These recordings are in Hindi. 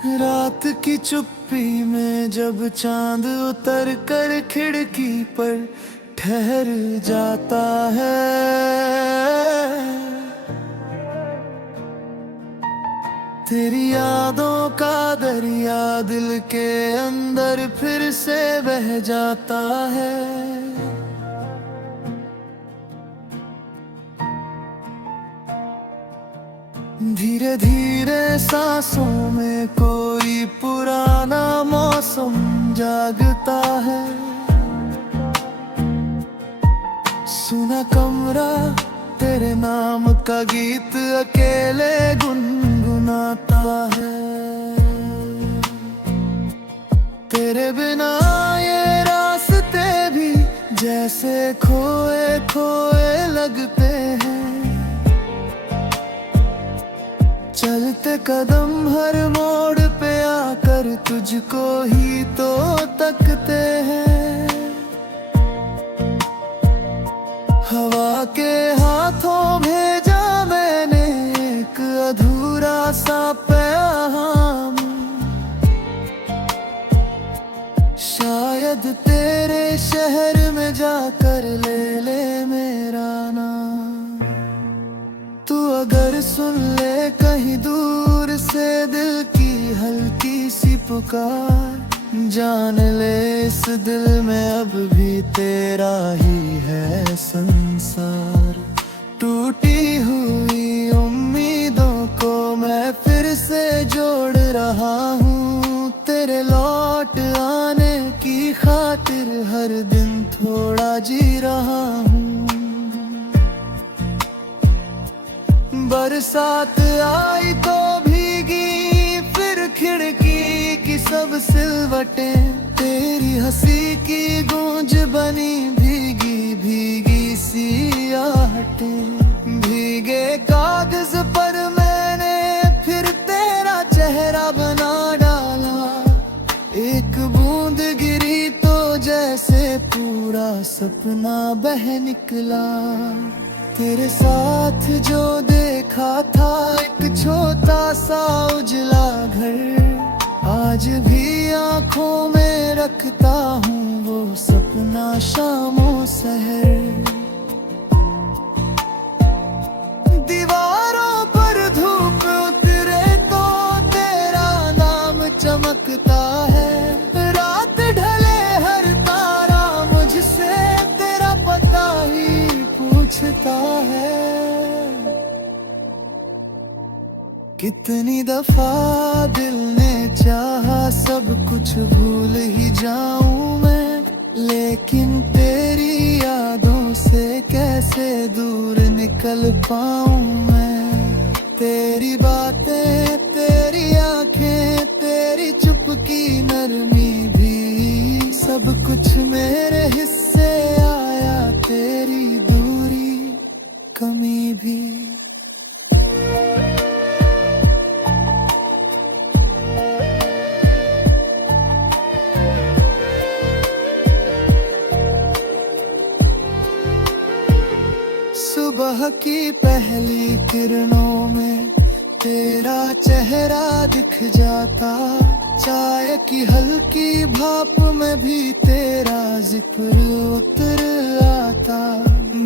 रात की चुप्पी में जब चांद उतर कर खिड़की पर ठहर जाता है, तेरी यादों का दरिया दिल के अंदर फिर से बह जाता है। धीरे धीरे सांसों में कोई पुराना मौसम जागता है। सुना कमरा तेरे नाम का गीत अकेले गुनगुनाता है। तेरे बिना ये रास्ते भी जैसे खोए खोए लगते हैं। चलते कदम हर मोड़ पे आकर तुझको ही तो तकते हैं। हवा के हाथों भेजा मैंने एक अधूरा सा पैगाम, शायद तेरे शहर में जाकर ले ले मेरा नाम। तू अगर सुन ले कहीं दूर से दिल की हल्की सी पुकार, जान ले इस दिल में अब भी तेरा ही है संसार। टूटी हुई उम्मीदों को मैं फिर से जोड़ रहा हूँ, तेरे लौट आने की खातिर हर दिन थोड़ा जी रहा हूँ। बरसात आई तो भीगी फिर खिड़की की सब सिलवटें, तेरी हंसी की गूंज बनी भीगी भीगी सी आहटें। भीगे कागज पर मैंने फिर तेरा चेहरा बना डाला, एक बूंद गिरी तो जैसे पूरा सपना बह निकला। तेरे साथ जो देखा था एक छोटा सा उजला घर, आज भी आंखों में रखता हूँ वो सपना शामों सहर। दीवारों पर धूप उतरे तो तेरा नाम चमकता है। रात ढले हर तारा मुझसे तेरा पता ही पूछता है। कितनी दफा दिल ने चाहा सब कुछ भूल ही जाऊं मैं, लेकिन तेरी यादों से कैसे दूर निकल पाऊं मैं। तेरी बातें तेरी आंखें तेरी चुपकी नरमी भी सब कुछ मेरे हिस्से आया, तेरी दूरी कमी भी। सुबह की पहली किरणों में तेरा चेहरा दिख जाता, चाय की हल्की भाप में भी तेरा जिक्र उतर आता।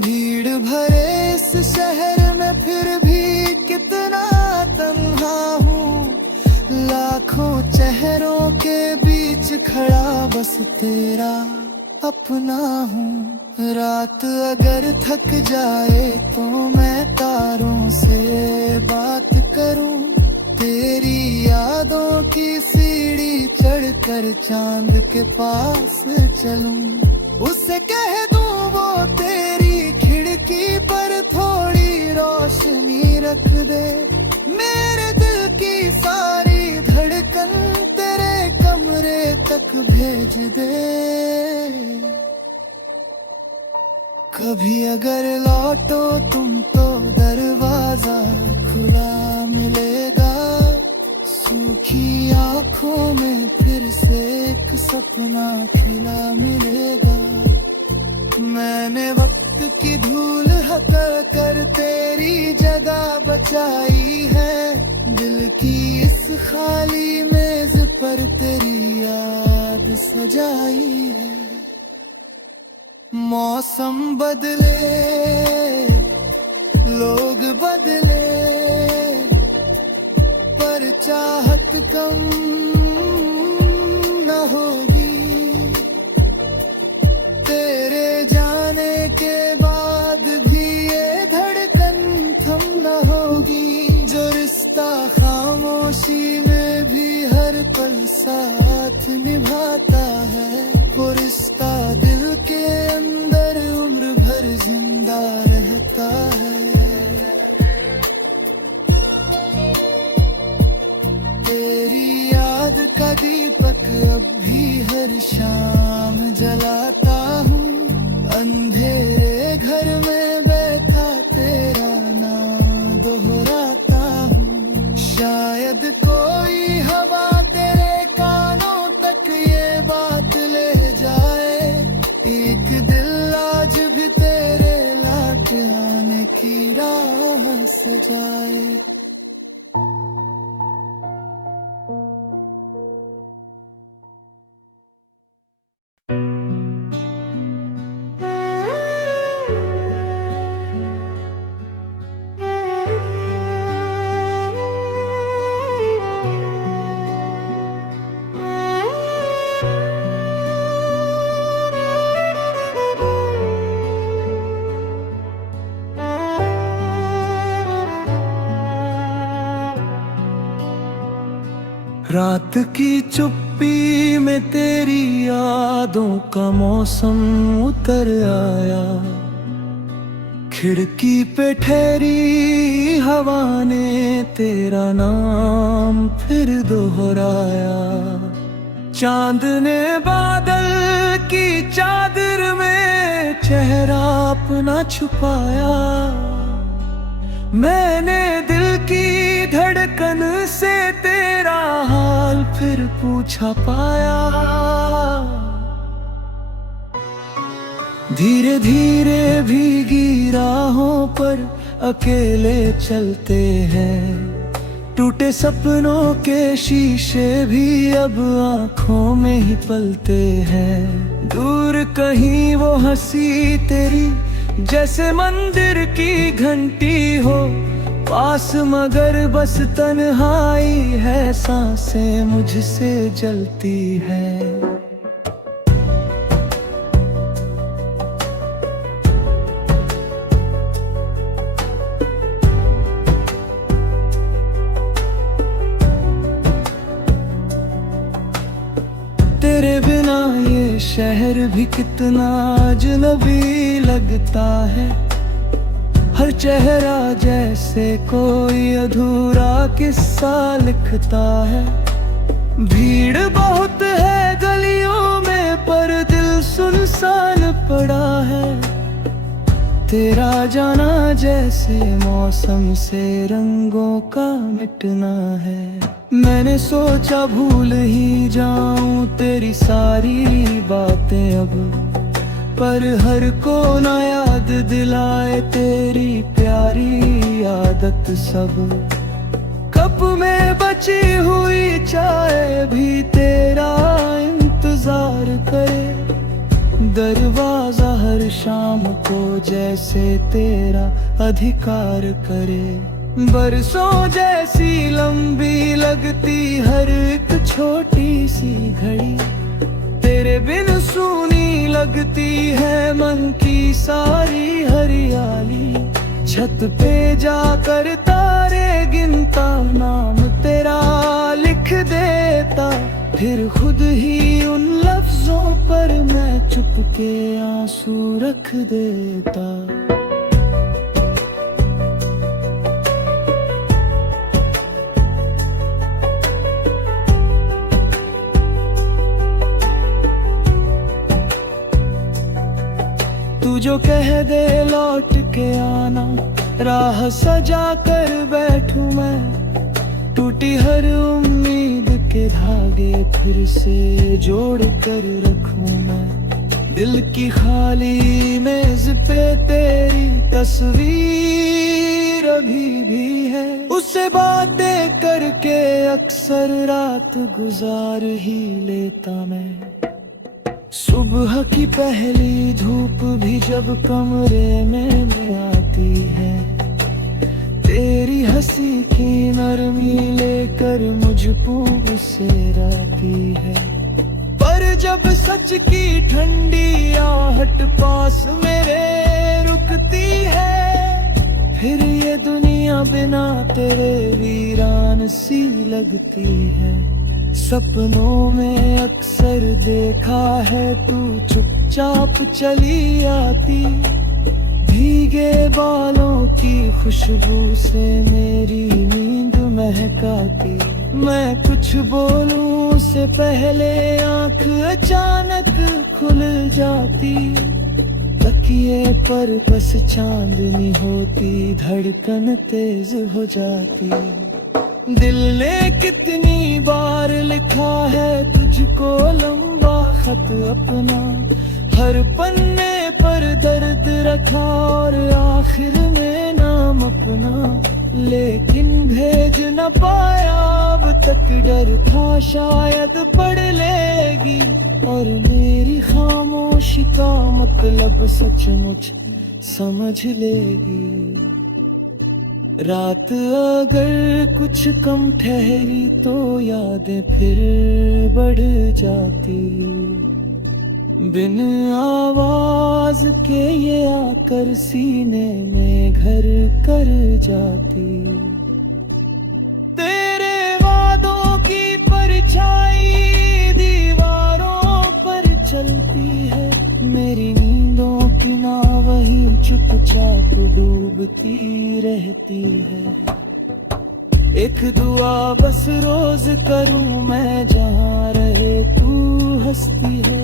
भीड़ भरे इस शहर में फिर भी कितना तन्हा हूँ, लाखों चेहरों के बीच खड़ा बस तेरा अपना हूँ। रात अगर थक जाए तो मैं तारों से बात करूं, तेरी यादों की सीढ़ी चढ़कर चांद के पास चलूं। उसे कह दूं वो तेरी खिड़की पर थोड़ी रोशनी रख दे, मेरे दिल की सारी धड़कन तेरे कमरे तक भेज दे। कभी अगर लौटो तुम तो दरवाजा खुला मिलेगा, सूखी आंखों में फिर से एक सपना खिला मिलेगा। मैंने वक्त की धूल हटा कर तेरी जगह बचाई है, दिल की इस खाली में सजाई है। मौसम बदले, लोग बदले, पर चाहत कम न होगी। तेरे जाने के बाद भी ये धड़कन थम न होगी। जो रिश्ता खामोशी में भी हर पल साथ निभाता है, वो रिश्ता दिल के अंदर उम्र भर जिंदा रहता है। तेरी याद का दीपक अब भी हर शाम जलाता हूँ। अंधेरे घर में बैठा तेरा नाम दोहराता हूँ। शायद कोई हवा तेरे कानों तक ये बात ले जाए, एक दिल आज भी तेरे लौट आने की राह सजाए। रात की चुप्पी में तेरी यादों का मौसम उतर आया। खिड़की पे ठहरी हवा ने तेरा नाम फिर दोहराया। चांद ने बादल की चादर में चेहरा अपना छुपाया। मैंने दिल की धड़कन से तेरा हाल फिर पूछा पाया। धीरे धीरे भीगी राहों पर अकेले चलते हैं। टूटे सपनों के शीशे भी अब आंखों में ही पलते हैं। दूर कहीं वो हंसी तेरी जैसे मंदिर की घंटी हो, पास मगर बस तन्हाई है। सांसें मुझसे जलती है। तेरे बिना ये शहर भी कितना अजनबी लगता है। हर चेहरा जैसे कोई अधूरा किस्सा लिखता है। भीड़ बहुत है गलियों में पर दिल सुनसान पड़ा है। तेरा जाना जैसे मौसम से रंगों का मिटना है। मैंने सोचा भूल ही जाऊं तेरी सारी बातें अब, पर हर कोना याद दिलाए तेरी प्यारी आदत सब। कप में बची हुई चाय भी तेरा इंतजार करे। दरवाजा हर शाम को जैसे तेरा अधिकार करे। बरसों जैसी लंबी लगती हर एक छोटी सी घड़ी। तेरे बिन सूनी लगती है मन की सारी हरियाली। छत पे जाकर तारे गिनता नाम तेरा लिख देता। फिर खुद ही उन लफ्जों पर मैं चुपके आंसू रख देता। तू जो कह दे लौट के आना, राह सजा कर बैठूं मैं। टूटी हर उम्मीद के धागे फिर से जोड़ कर रखूं मैं। दिल की खाली मेज पे तेरी तस्वीर अभी भी है। उससे बातें करके अक्सर रात गुजार ही लेता मैं। सुबह की पहली धूप भी जब कमरे में आती है, तेरी हंसी की नरमी लेकर मुझको मुस्कुराती है। पर जब सच की ठंडी आहट पास मेरे रुकती है, फिर ये दुनिया बिना तेरे वीरान सी लगती है। सपनों में अक्सर देखा है तू चुपचाप चली आती, भीगे बालों की खुशबू से मेरी नींद महकाती। मैं कुछ बोलूं उससे पहले आंख अचानक खुल जाती। तकिए पर बस चांदनी होती, धड़कन तेज हो जाती। दिल ने कितनी बार लिखा है तुझको लंबा खत अपना, हर पन्ने पर दर्द रखा और आखिर में नाम अपना, लेकिन भेज न पाया अब तक। डर था शायद पढ़ लेगी और मेरी खामोशी का मतलब सचमुच समझ लेगी। रात अगर कुछ कम ठहरी तो यादें फिर बढ़ जाती, बिन आवाज के ये आकर सीने में घर कर जाती। तेरे वादों की परछाई दीवारों पर चलती है, मेरी नींदों की नाव वही चुपचाप डूबती रहती है। एक दुआ बस रोज करूं मैं, जहां रहे तू हंसती है।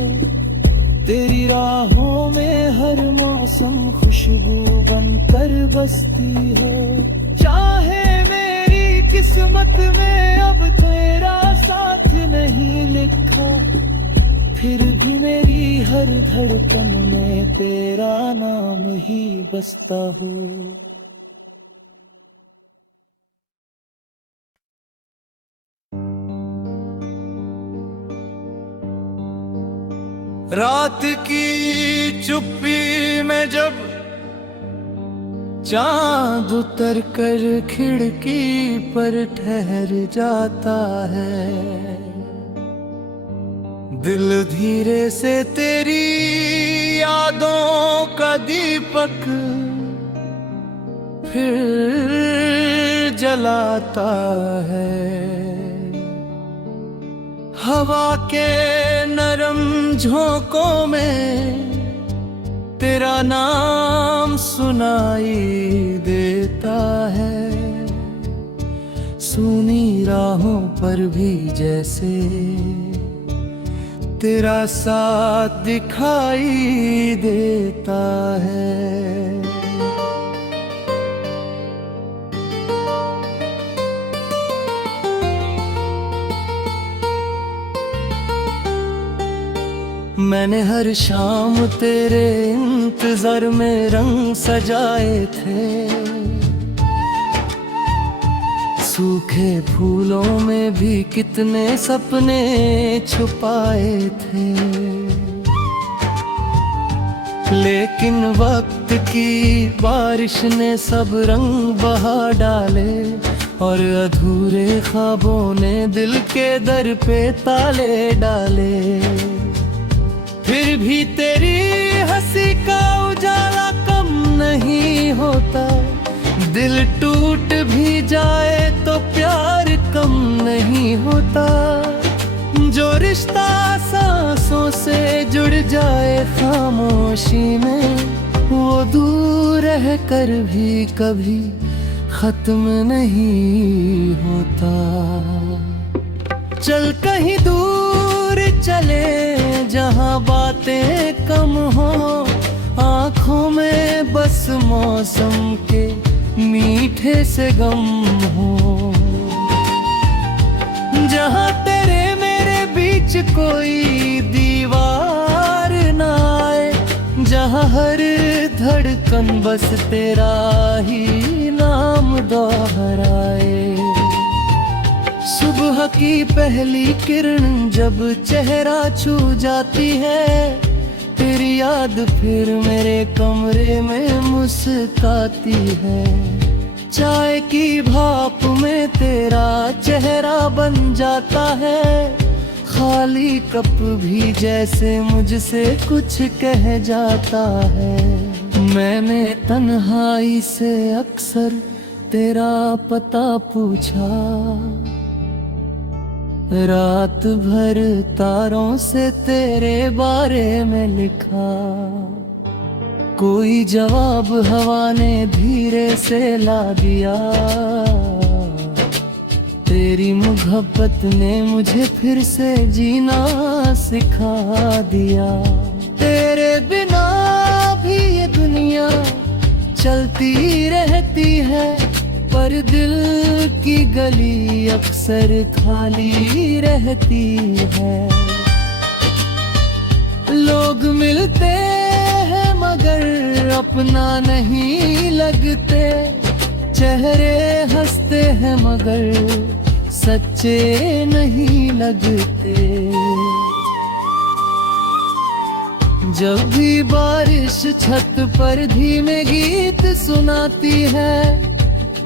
तेरी राहों में हर मौसम खुशबू बनकर बसती है। चाहे मेरी किस्मत में अब तेरा साथ नहीं लिखा, फिर भी मेरी हर धड़कन में तेरा नाम ही बसता हो। रात की चुप्पी में जब चांद उतर कर खिड़की पर ठहर जाता है, दिल धीरे से तेरी यादों का दीपक फिर जलाता है। हवा के नरम झोंकों में तेरा नाम सुनाई देता है। सूनी राहों पर भी जैसे तेरा साथ दिखाई देता है। मैंने हर शाम तेरे इंतजार में रंग सजाए थे, सूखे फूलों में भी कितने सपने छुपाए थे। लेकिन वक्त की बारिश ने सब रंग बहा डाले, और अधूरे ख्वाबों ने दिल के दर पे ताले डाले। फिर भी तेरी हंसी का उजाला कम नहीं होता, दिल टूट भी जाए तो प्यार कम नहीं होता। जो रिश्ता सांसों से जुड़ जाए खामोशी में, वो दूर रह कर भी कभी खत्म नहीं होता। चल कहीं दूर चले जहां बातें कम हो, आँखों में बस मौसम के मीठे से गम हो। जहां तेरे मेरे बीच कोई दीवार ना आए, जहां हर धड़कन बस तेरा ही नाम नाम दोहराए। सुबह की पहली किरण जब चेहरा छू जाती है, तेरी याद फिर मेरे कमरे में मुस्काती है। चाय की भाप में तेरा चेहरा बन जाता है, खाली कप भी जैसे मुझसे कुछ कह जाता है। मैंने तन्हाई से अक्सर तेरा पता पूछा, रात भर तारों से तेरे बारे में लिखा। कोई जवाब हवा ने धीरे से ला दिया, तेरी मोहब्बत ने मुझे फिर से जीना सिखा दिया। तेरे बिना भी ये दुनिया चलती रहती है, पर दिल की गली अक्सर खाली रहती है। लोग मिलते हैं मगर अपना नहीं लगते, चेहरे हंसते हैं मगर सच्चे नहीं लगते। जब भी बारिश छत पर धीमे गीत सुनाती है,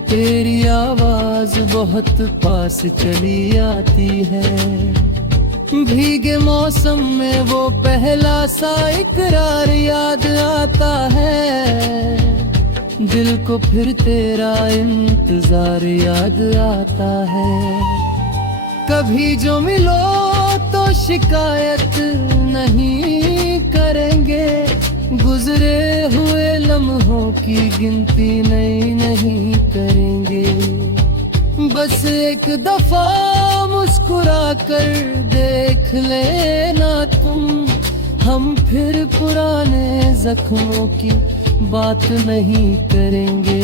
तेरी आवाज बहुत पास चली आती है। भीगे मौसम में वो पहला सा इकरार याद आता है, दिल को फिर तेरा इंतजार याद आता है। कभी जो मिलो तो शिकायत नहीं करेंगे, गुजरे हुए लम्हों की गिनती नहीं करेंगे। बस एक दफा मुस्कुरा कर देख लेना तुम, हम फिर पुराने जख्मों की बात नहीं करेंगे।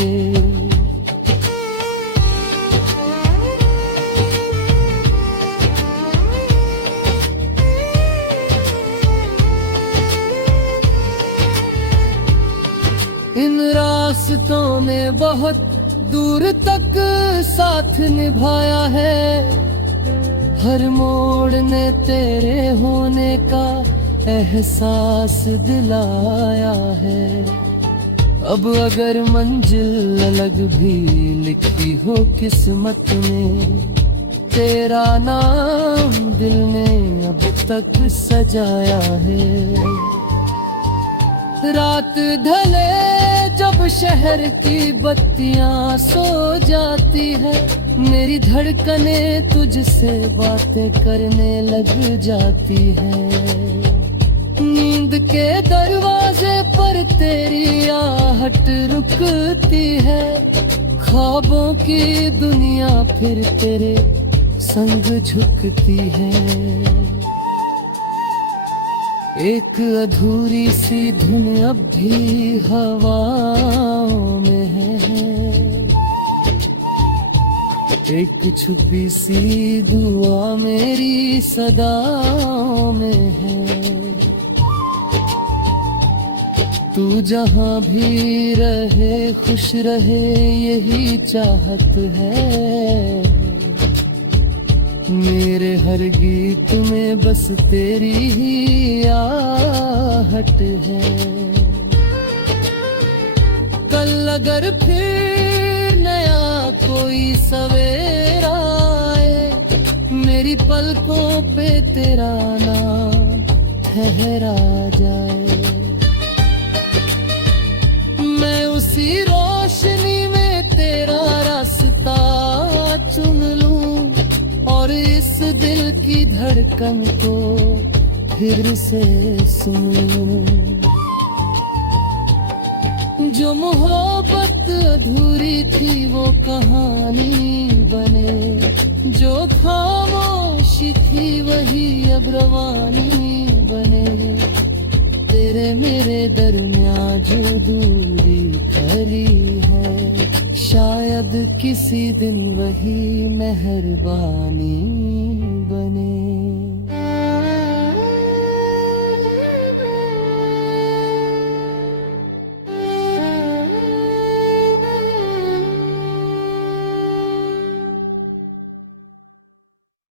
इन रास्तों ने बहुत दूर तक साथ निभाया है, हर मोड़ ने तेरे होने का एहसास दिलाया है। अब अगर मंजिल अलग भी लिखी हो किस्मत में, तेरा नाम दिल ने अब तक सजाया है। रात ढले जब शहर की बत्तियां सो जाती है, मेरी धड़कनें तुझसे बातें करने लग जाती है। नींद के दरवाजे पर तेरी आहट रुकती है, ख्वाबों की दुनिया फिर तेरे संग झुकती है। एक अधूरी सी धुन अब भी हवाओं में है, एक छुपी सी दुआ मेरी सदाओं में है। तू जहाँ भी रहे खुश रहे यही चाहत है, मेरे हर गीत में बस तेरी ही आहट है। कल अगर फिर नया कोई सवेरा आए, मेरी पलकों पे तेरा नाम ठहरा जाए। मैं उसी रोशनी में तेरा रास्ता चुन लूं, और इस दिल की धड़कन को फिर से सुनूं। जो मोहब्बत अधूरी थी वो कहानी बने, जो खामोशी थी वही अब रवानी बने। तेरे मेरे दरमियां जो दूरी खड़ी है, शायद किसी दिन वही मेहरबानी बने।